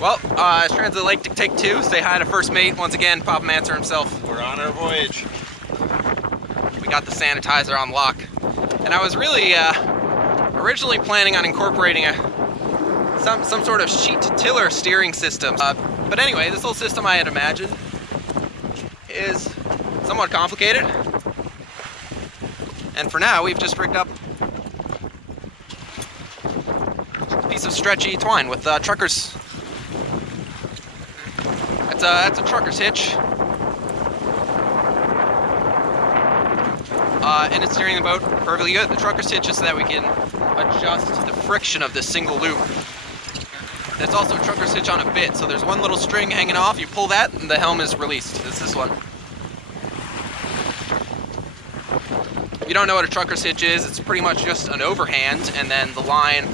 Well, it's TransatLAKEtic take 2. Say hi to first mate once again. Papa Manser himself. We're on our voyage. We got the sanitizer on lock. And I was really originally planning on incorporating some sort of sheet tiller steering system. But anyway, this little system I had imagined is somewhat complicated. And for now, we've just rigged up a piece of stretchy twine with truckers. That's a trucker's hitch. And it's steering the boat perfectly good. The trucker's hitch is so that we can adjust the friction of this single loop. There's also a trucker's hitch on a bit, so there's one little string hanging off. You pull that, and the helm is released. It's this one. If you don't know what a trucker's hitch is, it's pretty much just an overhand, and then the line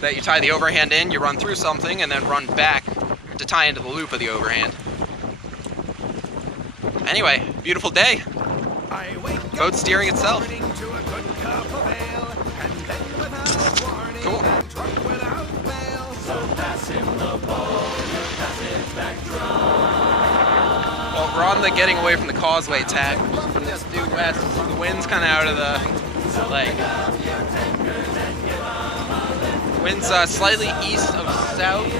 that you tie the overhand in, you run through something, and then run back to tie into the loop of the overhand. Anyway, beautiful day. Boat steering itself. Cool. Well, we're on the getting away from the causeway tag. Just due west. The wind's kind of out of the lake. Wind's slightly east of south,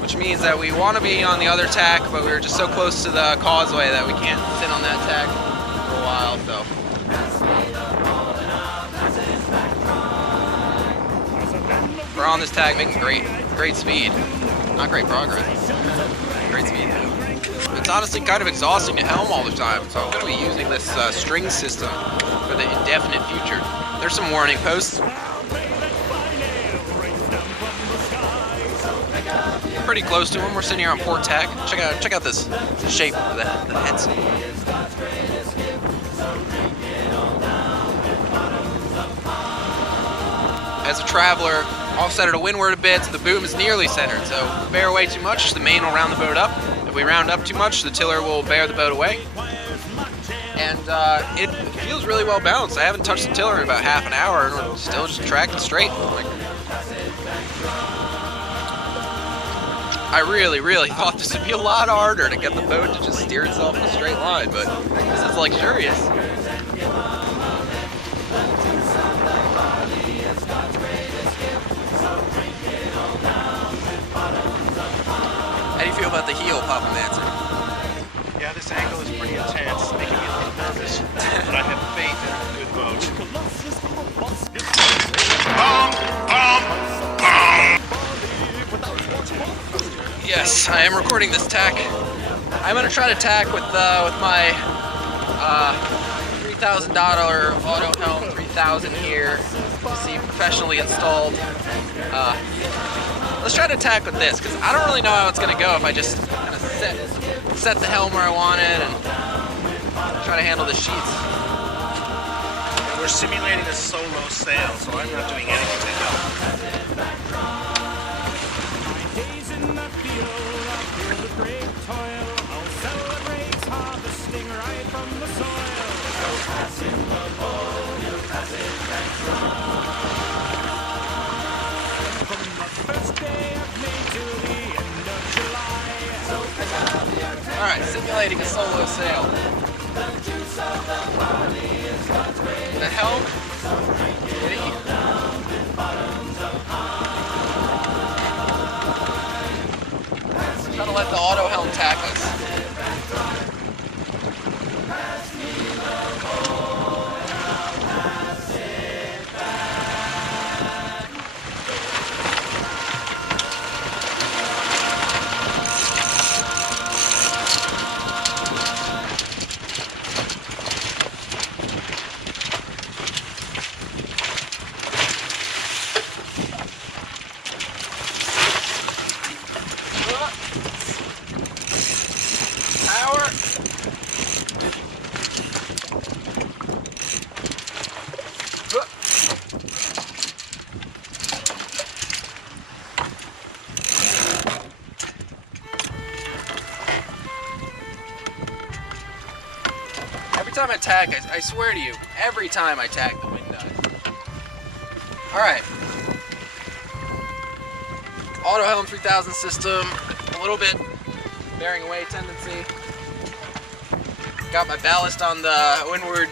which means that we want to be on the other tack, but we're just so close to the causeway that we can't sit on that tack for a while, so. We're on this tag making great speed. Not great progress. Great speed. It's honestly kind of exhausting to helm all the time, so I'm going to be using this string system for the indefinite future. There's some warning posts. Pretty close to them. We're sitting here on port tack. Check out this shape of the heads. As a traveler, offset it to windward a bit, so the boom is nearly centered. So if we bear away too much, the main will round the boat up. If we round up too much, the tiller will bear the boat away. And it feels really well balanced. I haven't touched the tiller in about half an hour, and we're still just tracking straight. I really thought this would be a lot harder to get the boat to just steer itself in a straight line, but this is luxurious. How do you feel about the heel, Papa Manser? Yeah, this angle is pretty intense, making me a little nervous, but I have faith in a good boat. Yes, I am recording this tack. I'm gonna try to tack with my $3,000 auto helm 3000 here. See, professionally installed. Let's try to tack with this, because I don't really know how it's gonna go if I just kind of set the helm where I want it and try to handle the sheets. We're simulating a solo sail, so I'm not doing anything to help. Alright, simulating a solo sail. The helm. Try to let the auto helm tack us. Every time I tack, I swear to you, every time I tack, the wind dies. Alright. Auto Helm 3000 system, a little bit bearing away tendency. Got my ballast on the windward.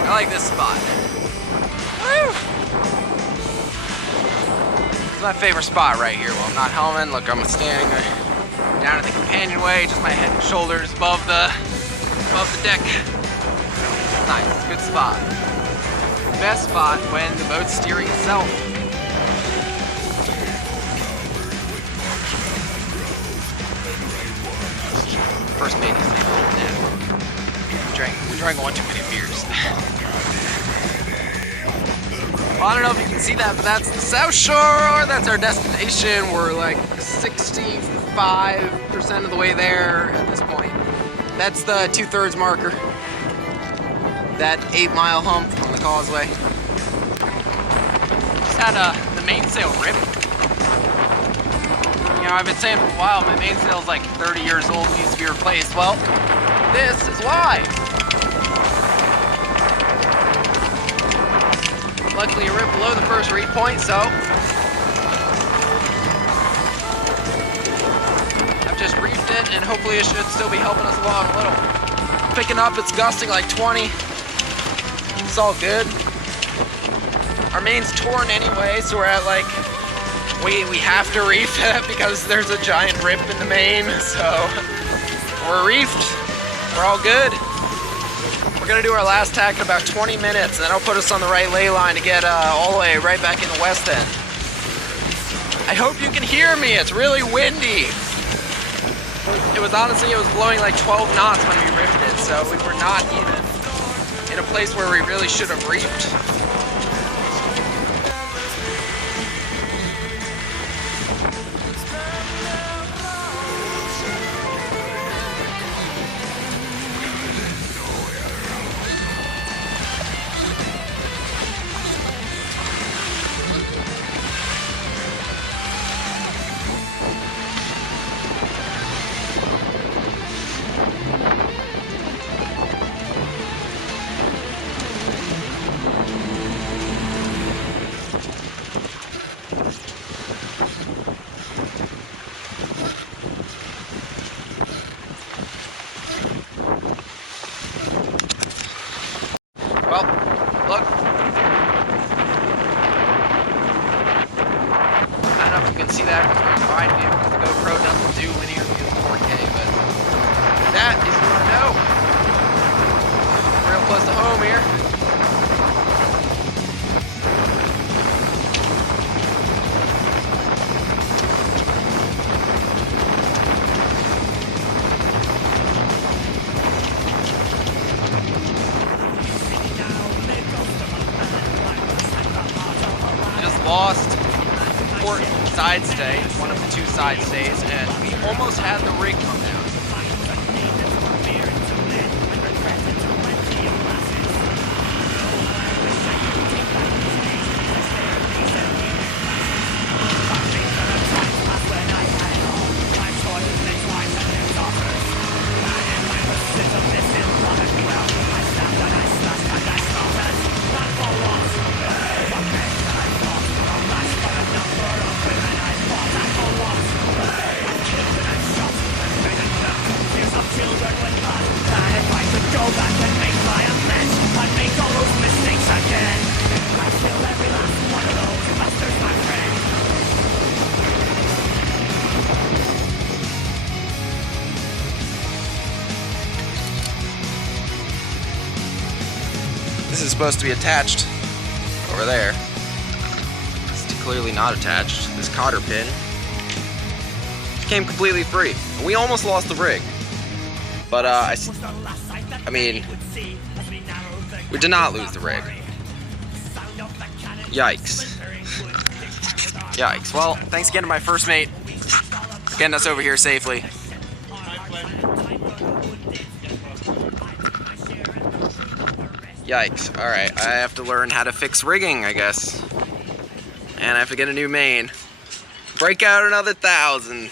I like this spot. Woo! It's my favorite spot right here while I'm not helming. Look, I'm standing down in the companionway, just my head and shoulders above the deck. Nice, good spot. Best spot when the boat's steering itself. First mate is we drank one too many beers. Well, I don't know if you can see that, but that's the South Shore. That's our destination. We're like 65% of the way there at this point. That's the 2/3 marker. That 8-mile hump on the causeway. Just had the mainsail rip. You know, I've been saying for a while, my mainsail's like 30 years old, needs to be replaced. Well, this is why. Luckily, it ripped below the first reef point, so I've just reefed it, and hopefully it should still be helping us along a little. Picking up, it's gusting like 20. It's all good. Our main's torn anyway, so we're at like, we have to reef it because there's a giant rip in the main, so we're reefed. We're all good. We're gonna do our last tack in about 20 minutes, and that'll put us on the right ley line to get all the way right back in the west end. I hope you can hear me. It's really windy. It was blowing like 12 knots when we riffed it, so we were not even in a place where we really should have reefed. Well, look. I don't know if you can see that behind me because the GoPro doesn't do linear view 4K, but that is what I know. Real close to home here. Lost important side stay, one of the two side stays, and we almost had the rig come down. This is supposed to be attached over there. It's clearly not attached. This cotter pin came completely free. We almost lost the rig. But I mean, We did not lose the rig. Yikes. Yikes. Well, thanks again to my first mate getting us over here safely. Yikes. Alright, I have to learn how to fix rigging, I guess. And I have to get a new main. Break out another 1,000.